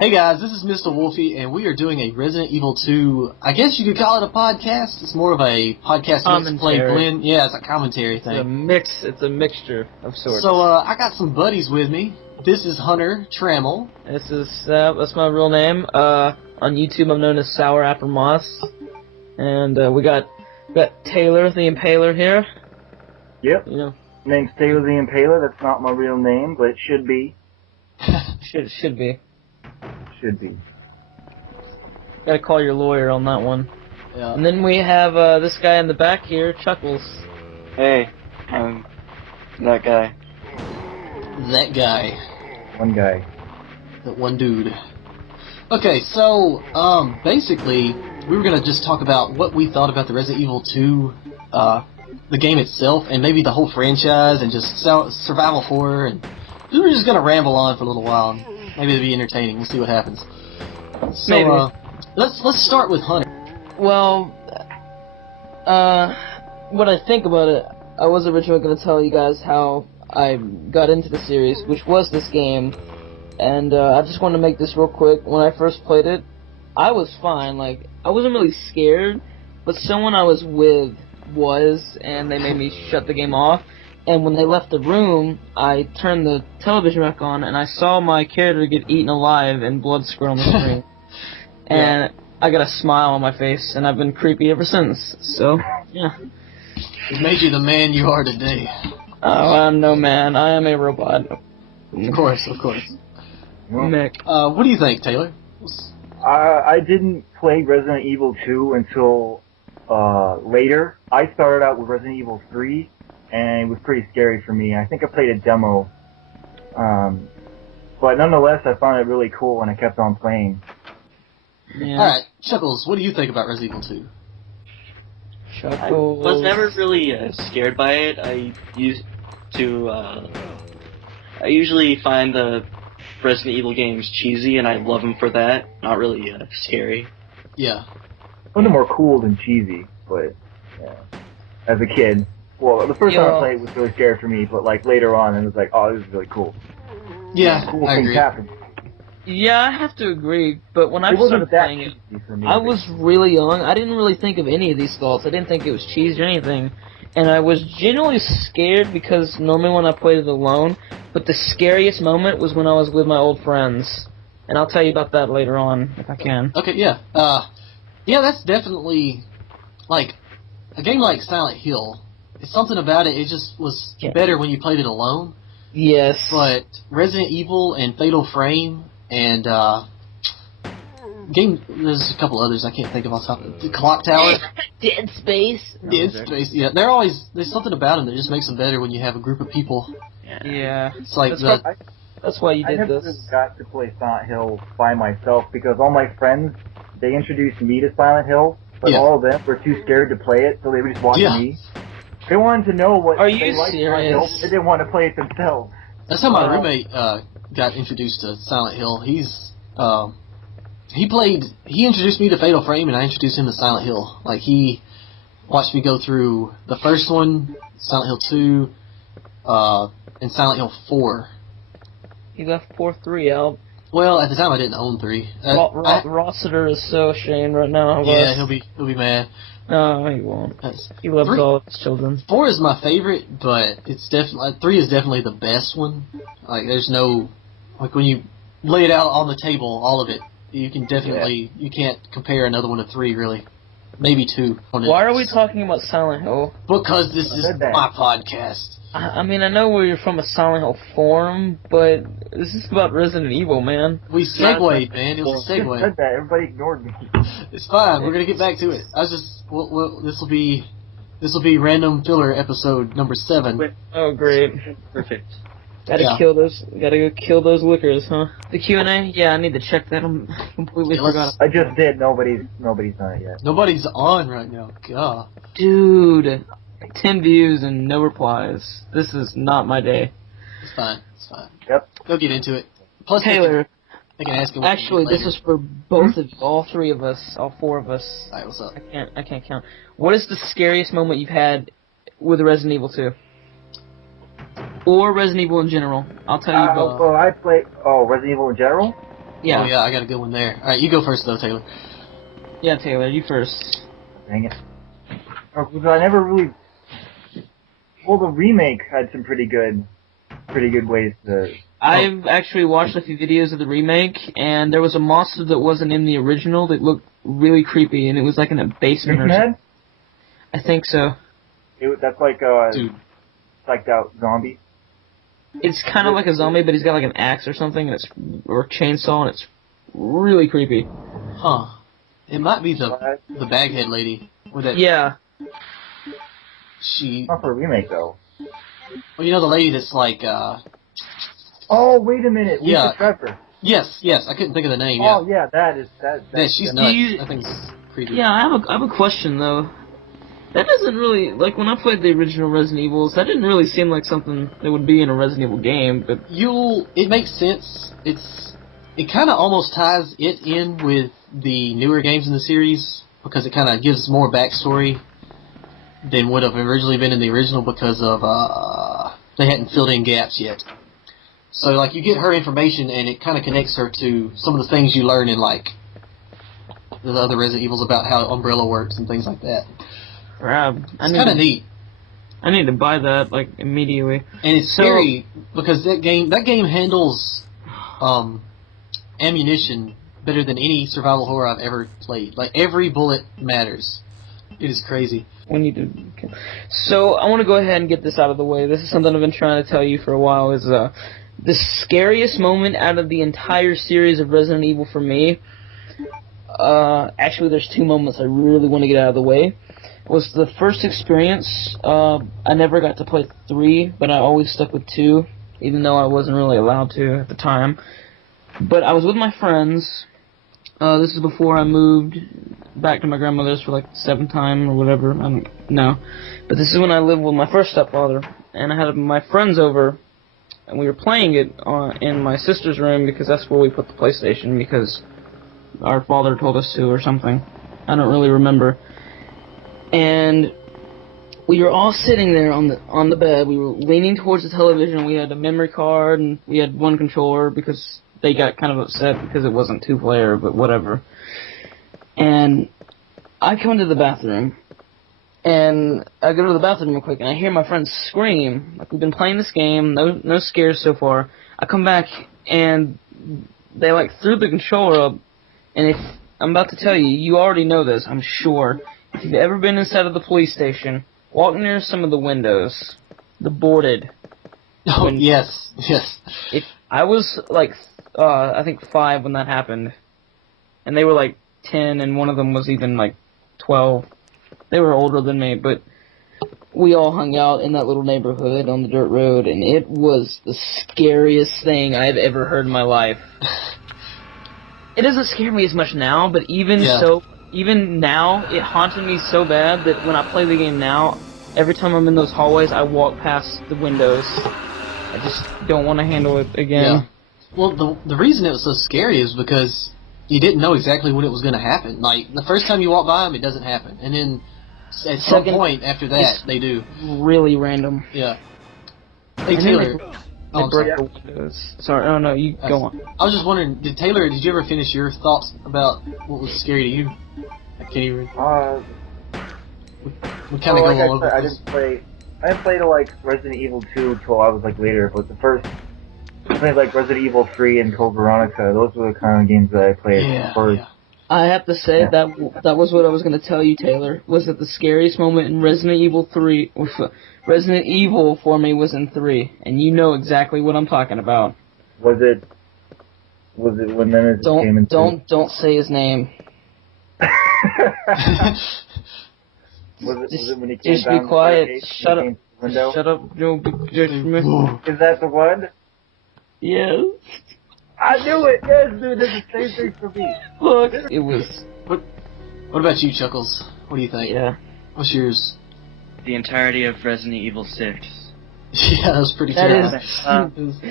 Hey guys, this is Mr. Wolfie, and we are doing a Resident Evil 2, I guess you could call it a podcast. It's more of a podcast mix play blend. Yeah, it's a commentary thing. It's a mixture of sorts. So, I got some buddies with me. This is Hunter Trammell. This is, that's my real name. On YouTube I'm known as Sour Apple Moss. And, we got Taylor the Impaler here. Yep. You know. Name's Taylor the Impaler. That's not my real name, but it should be. Should be. Should be. Gotta call your lawyer on that one. Yeah. And then we have this guy in the back here, Chuckles. Hey, I'm that guy. That guy. One guy. That one dude. Okay, so, basically, we were gonna just talk about what we thought about the Resident Evil 2, the game itself, and maybe the whole franchise, and just survival horror, and we were just gonna ramble on for a little while, and maybe it'll be entertaining. We'll see what happens. So, Maybe. Let's start with Hunter. Well, what I think about it, I was originally going to tell you guys how I got into the series, which was this game, and I just want to make this real quick. When I first played it, I was fine. Like, I wasn't really scared, but someone I was with was, and they made me shut the game off. And when they left the room, I turned the television back on, and I saw my character get eaten alive and blood squirt on the screen. And I got a smile on my face, and I've been creepy ever since. So, yeah. It made you the man you are today. Oh, I'm no man. I am a robot. Of course, of course. Nick. What do you think, Taylor? I didn't play Resident Evil 2 until later. I started out with Resident Evil 3, and it was pretty scary for me. I think I played a demo. But nonetheless, I found it really cool, and I kept on playing. Yeah. Alright, Chuckles, what do you think about Resident Evil 2? Chuckles. I was never really scared by it. I usually find the Resident Evil games cheesy, and I love them for that. Not really scary. Yeah. I found it more cool than cheesy, but yeah. As a kid. Well, the first time I played it was really scary for me, but like later on, it was like, oh, this is really cool. Yeah, cool I things agree. happen. Yeah, I have to agree, but when I started playing it, for me, I was really young. I didn't really think of any of these thoughts. I didn't think it was cheesy or anything. And I was genuinely scared because normally when I played it alone, but the scariest moment was when I was with my old friends. And I'll tell you about that later on, if I can. Okay, yeah. Yeah, that's definitely, like, a game like Silent Hill. It's something about it, it just was better when you played it alone. Yes. But Resident Evil and Fatal Frame and, there's a couple others I can't think of off the top. The Clock Tower. Dead Space. Dead Space, yeah. There's something about them that just makes them better when you have a group of people. Yeah. It's like That's why you I did never this. got to play Silent Hill by myself because all my friends, they introduced me to Silent Hill, but all of them were too scared to play it, so they would just watch me. They wanted to know what they liked Silent Hill, but they didn't want to play it themselves. That's how my roommate got introduced to Silent Hill. He introduced me to Fatal Frame, and I introduced him to Silent Hill. Like, he watched me go through the first one, Silent Hill 2, and Silent Hill 4. He left poor 3 out. Well, at the time I didn't own 3. Rossiter is so ashamed right now. Yeah, he'll be mad. No, he won't. He loves all of his children. 4 is my favorite, but it's definitely 3 is definitely the best one. Like, there's no, like, when you lay it out on the table, all of it, you can definitely you can't compare another one to 3 really. Maybe 2. Why are we talking about Silent Hill? Because this is my podcast. I mean, I know where you're from a Silent Hill forum, but this is about Resident Evil, man. We segued, man. It was a segue. I said that. Everybody ignored me. It's fine. We're gonna get back to it. I was just, this will be random filler episode number 7. Oh, great. Perfect. Gotta go kill those lickers, huh? The Q&A? Yeah, I need to check that. I completely forgot. I just did. Nobody's on it yet. Nobody's on right now. God. Dude. 10 views and no replies. This is not my day. It's fine. It's fine. Yep. Go get into it. Plus, Taylor. They can ask him. Actually, this is for both of you, all 3 of us, all 4 of us. Alright, what's up? I can't count. What is the scariest moment you've had with Resident Evil 2? Or Resident Evil in general? I'll tell you both. Well, I played Resident Evil in general. Yeah. Oh yeah, I got a good one there. All right, you go first though, Taylor. Yeah, Taylor, you first. Dang it. Because I never really. Well, the remake had some pretty good ways to. I've actually watched a few videos of the remake, and there was a monster that wasn't in the original that looked really creepy, and it was like in a basement or something. I think so. That's like psyched out zombie. It's kind of like a zombie, but he's got like an axe or something, or a chainsaw, and it's really creepy. Huh. It might be the baghead lady. With that. Yeah. Not for a remake though. Well, you know the lady that's like. Oh, wait a minute. Lisa Trevor. Yes. I couldn't think of the name. Oh yeah, that. Yeah, she's nuts. I think it's creepy. Yeah, I have a question though. That doesn't really, like, when I played the original Resident Evils, that didn't really seem like something that would be in a Resident Evil game, but... It makes sense. It kind of almost ties it in with the newer games in the series, because it kind of gives more backstory than would have originally been in the original, because of, they hadn't filled in gaps yet. So, like, you get her information, and it kind of connects her to some of the things you learn in, like, the other Resident Evils about how Umbrella works and things like that. It's kind of neat. I need to buy that, like, immediately. And it's scary, because that game handles ammunition better than any survival horror I've ever played. Like, every bullet matters. It is crazy. So, I want to go ahead and get this out of the way. This is something I've been trying to tell you for a while, is the scariest moment out of the entire series of Resident Evil for me. Actually, there's two moments I really want to get out of the way. Was the first experience. I never got to play 3, but I always stuck with 2, even though I wasn't really allowed to at the time. But I was with my friends. This is before I moved back to my grandmother's for like the 7th time or whatever. I don't know. But this is when I lived with my first stepfather. And I had my friends over, and we were playing it in my sister's room because that's where we put the PlayStation, because our father told us to or something. I don't really remember. And we were all sitting there on the bed. We were leaning towards the television. We had a memory card, and we had one controller because they got kind of upset because it wasn't 2-player, but whatever. And I come to the bathroom, and I go to the bathroom real quick, and I hear my friends scream. Like, we've been playing this game, no scares so far. I come back, and they, like, threw the controller up, and if I'm about to tell you, you already know this, I'm sure. If you've ever been inside of the police station, walk near some of the windows. The boarded. Oh, yes. I was, like, I think 5 when that happened. And they were, like, 10, and one of them was even, like, 12. They were older than me, but we all hung out in that little neighborhood on the dirt road, and it was the scariest thing I've ever heard in my life. It doesn't scare me as much now, but even now, it haunted me so bad that when I play the game now, every time I'm in those hallways, I walk past the windows. I just don't want to handle it again. Yeah. Well, the reason it was so scary is because you didn't know exactly when it was going to happen. Like, the first time you walk by them, it doesn't happen. And then at some point after that, they do. Really random. Yeah. Hey, Taylor. They break the windows. Sorry, oh no, you go on. I was just wondering, did you ever finish your thoughts about what was scary to you? I can't even... we kind of go all over. I didn't play to, like, Resident Evil 2 until I was, like, later, but the first... I played, like, Resident Evil 3 and Code Veronica. Those were the kind of games that I played first. Yeah. I have to say, that was what I was going to tell you, Taylor, was that the scariest moment in Resident Evil 3... Resident Evil for me was in 3, and you know exactly what I'm talking about. Was it when Nemesis came into... Don't say his name. was it when he came just down be quiet. Shut up. Window? Shut up. Is that the one? Yes. I knew it. Yes, dude. It's the same thing for me. Look, it was. What about you, Chuckles? What do you think? Yeah. What's yours? The entirety of Resident Evil 6. Yeah, that was pretty That scary. is.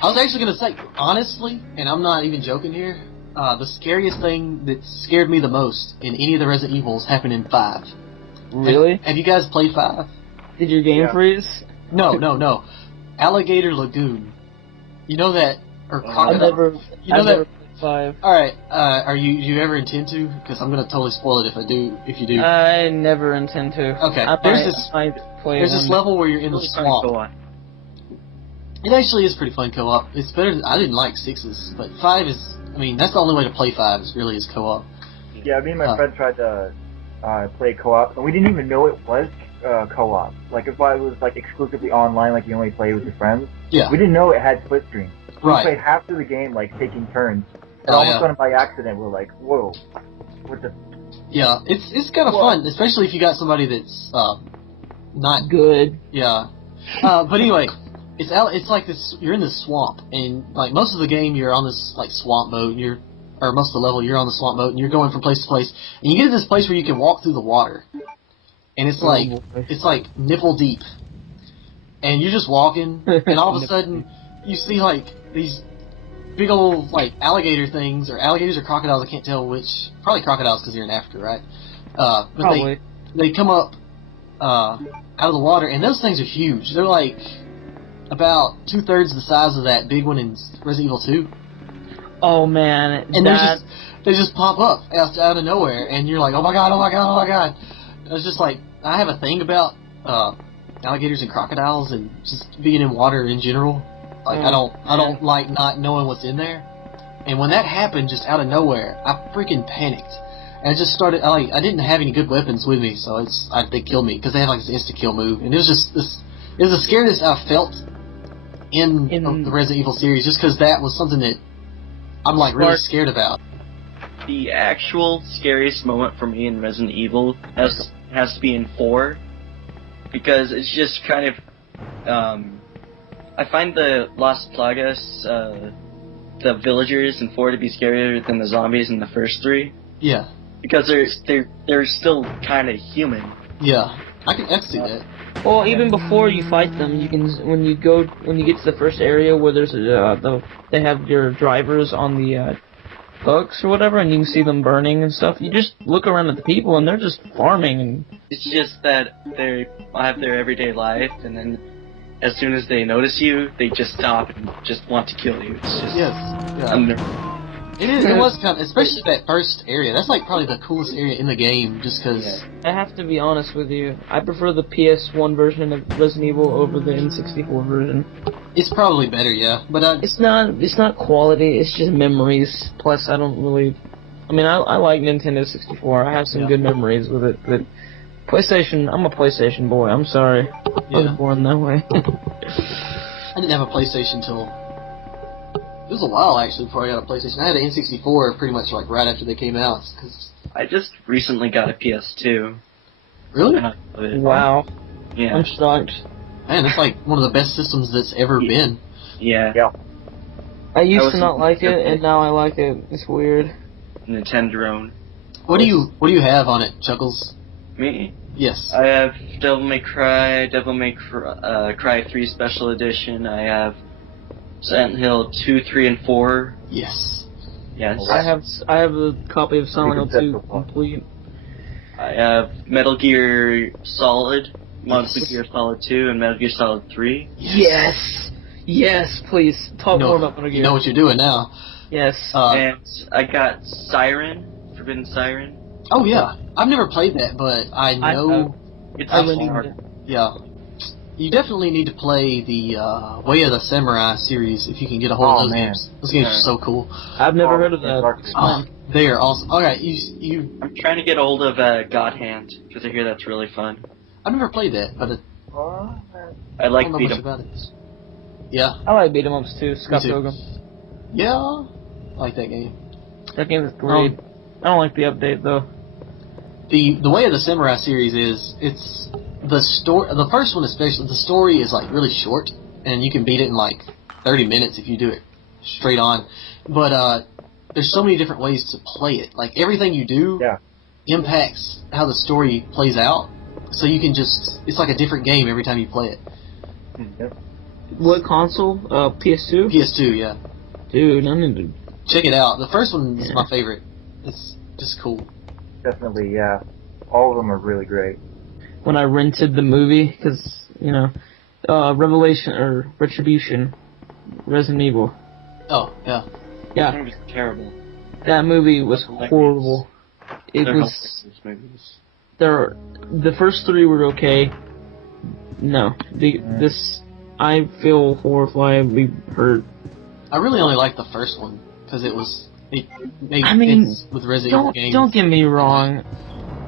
I was actually going to say, honestly, and I'm not even joking here, the scariest thing that scared me the most in any of the Resident Evils happened in 5. Really? Have you guys played 5? Did your game freeze? No. Alligator Lagoon. You know that, or Crocodile? I've never 5. Alright, are you ever intend to? Because I'm gonna totally spoil it if you do. I never intend to. Okay, there's this level where you're in the swamp. It actually is pretty fun co-op. It's better than, I didn't like 6's, but 5 is, I mean, that's the only way to play 5 is co-op. Yeah, me and my friend tried to play co-op, and we didn't even know it was co-op. Like, if I was, like, exclusively online, like you only play with your friends, we didn't know it had split screen. We played half of the game, like, taking turns, and all of a sudden, by accident, we're like, whoa, what the... Yeah, it's kind of fun, especially if you got somebody that's, not... good. Yeah. But anyway... It's like this. You're in this swamp, and like most of the game, you're on this like swamp boat. Or most of the level, you're on the swamp boat, and you're going from place to place. And you get to this place where you can walk through the water, and it's like nipple deep. And you're just walking, and all of a sudden, you see like these big old like alligator things, or alligators or crocodiles. I can't tell which. Probably crocodiles because you're in Africa, right? But Probably. They come up out of the water, and those things are huge. They're like about 2/3 the size of that big one in Resident Evil 2. Oh man, and they just pop up out of nowhere, and you're like, oh my god, oh my god, oh my god. It's just like, I have a thing about alligators and crocodiles and just being in water in general. Like I don't like not knowing what's in there. And when that happened, just out of nowhere, I freaking panicked. And I just started. I didn't have any good weapons with me, so they killed me because they have like this insta kill move, and it was just this. It was the scariest I felt in the Resident Evil series, just because that was something that I'm like really scared about. The actual scariest moment for me in Resident Evil has to be in 4, because it's just kind of I find the Las Plagas, the villagers in 4 to be scarier than the zombies in the first 3. Yeah. Because they're still kind of human. Yeah, I can see that. Well, even before you fight them, you can when you get to the first area where there's they have your drivers on the hooks or whatever, and you can see them burning and stuff. You just look around at the people, and they're just farming. And it's just that they have their everyday life, and then as soon as they notice you, they just stop and just want to kill you. It's just It was kind of, especially that first area. That's like probably the coolest area in the game, just because. I have to be honest with you. I prefer the PS1 version of Resident Evil over the N64 version. It's probably better, yeah, but it's not quality. It's just memories. Plus, I don't really. I mean, I like Nintendo 64. I have some good memories with it, but PlayStation. I'm a PlayStation boy. I'm sorry. I was born that way. I didn't have a PlayStation till. It was a while, actually, before I got a PlayStation. I had an N64 pretty much, like, right after they came out. Cause I just recently got a PS2. Really? Wow. Yeah. I'm shocked. Man, it's like one of the best systems that's ever been. Yeah. I used to not like it, and now I like it. It's weird. Nintendo. What do you have on it, Chuckles? Me? Yes. I have Devil May Cry, Cry 3 Special Edition. I have Silent Hill 2, 3, and 4. Yes. Yes. I have a copy of Silent Hill 2 complete. I have Metal Gear Solid, Metal Gear Solid 2, and Metal Gear Solid 3. Yes! Yes, please. Talk more about Metal Gear. You know what you're doing now. Yes. And I got Forbidden Siren. Oh yeah. I've never played that, but I know... It's hard. Yeah. You definitely need to play the Way of the Samurai series if you can get a hold of those games. Those games are so cool. I've never heard of that. They are awesome. Okay, I'm trying to get a hold of God Hand, because I hear that's really fun. I've never played that, but I like beat 'em about it. Yeah. I like beat 'em ups too. Scott Pilgrim. Yeah, I like that game. That game is great. I don't like the update though. The Way of the Samurai series it's the story. The first one especially, the story is like really short, and you can beat it in like 30 minutes if you do it straight on. But there's so many different ways to play it. Like everything you do impacts how the story plays out. So you can it's like a different game every time you play it. Yep. What console? PS2? PS2, yeah. Dude, I'm into... Check it out. The first one is my favorite. It's just cool. Definitely, yeah. All of them are really great. When I rented the movie, because, Retribution, Resident Evil. Oh, yeah. Yeah. It was terrible. That movie was horrible. It was. The first 3 were okay. No, this I feel horrifyingly hurt. I really only liked the first one because it made sense with Resident Evil games. Don't get me wrong.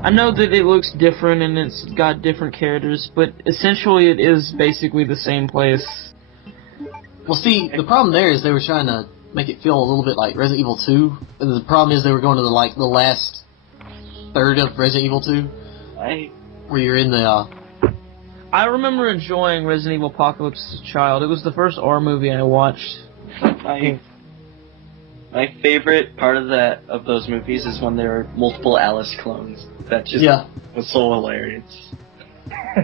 I know that it looks different and it's got different characters, but essentially it is basically the same place. Well, see, the problem there is they were trying to make it feel a little bit like Resident Evil 2. And the problem is they were going to the last third of Resident Evil 2, where you're in the. I remember enjoying Resident Evil Apocalypse as a child. It was the first R movie I watched. My favorite part of those movies is when there were multiple Alice clones. That just was so hilarious.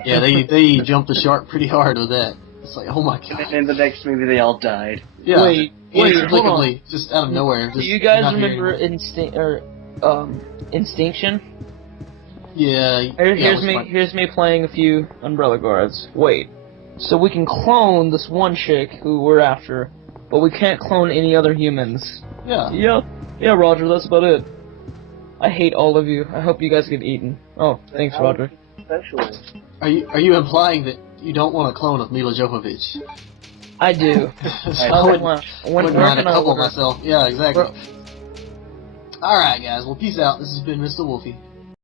Yeah, they jumped the shark pretty hard with that. It's like, oh my god. And in the next movie, they all died. Yeah. Wait, hold on. Just out of nowhere. Do you guys remember Instinction? Yeah. Here's me playing a few Umbrella Guards. Wait, so we can clone this one chick who we're after, but we can't clone any other humans. Yeah. Yeah, Roger, that's about it. I hate all of you. I hope you guys get eaten. Oh, thanks, Roger. Especially. Are you implying that you don't want a clone of Mila Jovovich? I do. I wouldn't mind a couple myself. Yeah, exactly. Alright, guys. Well, peace out. This has been Mr. Wolfie.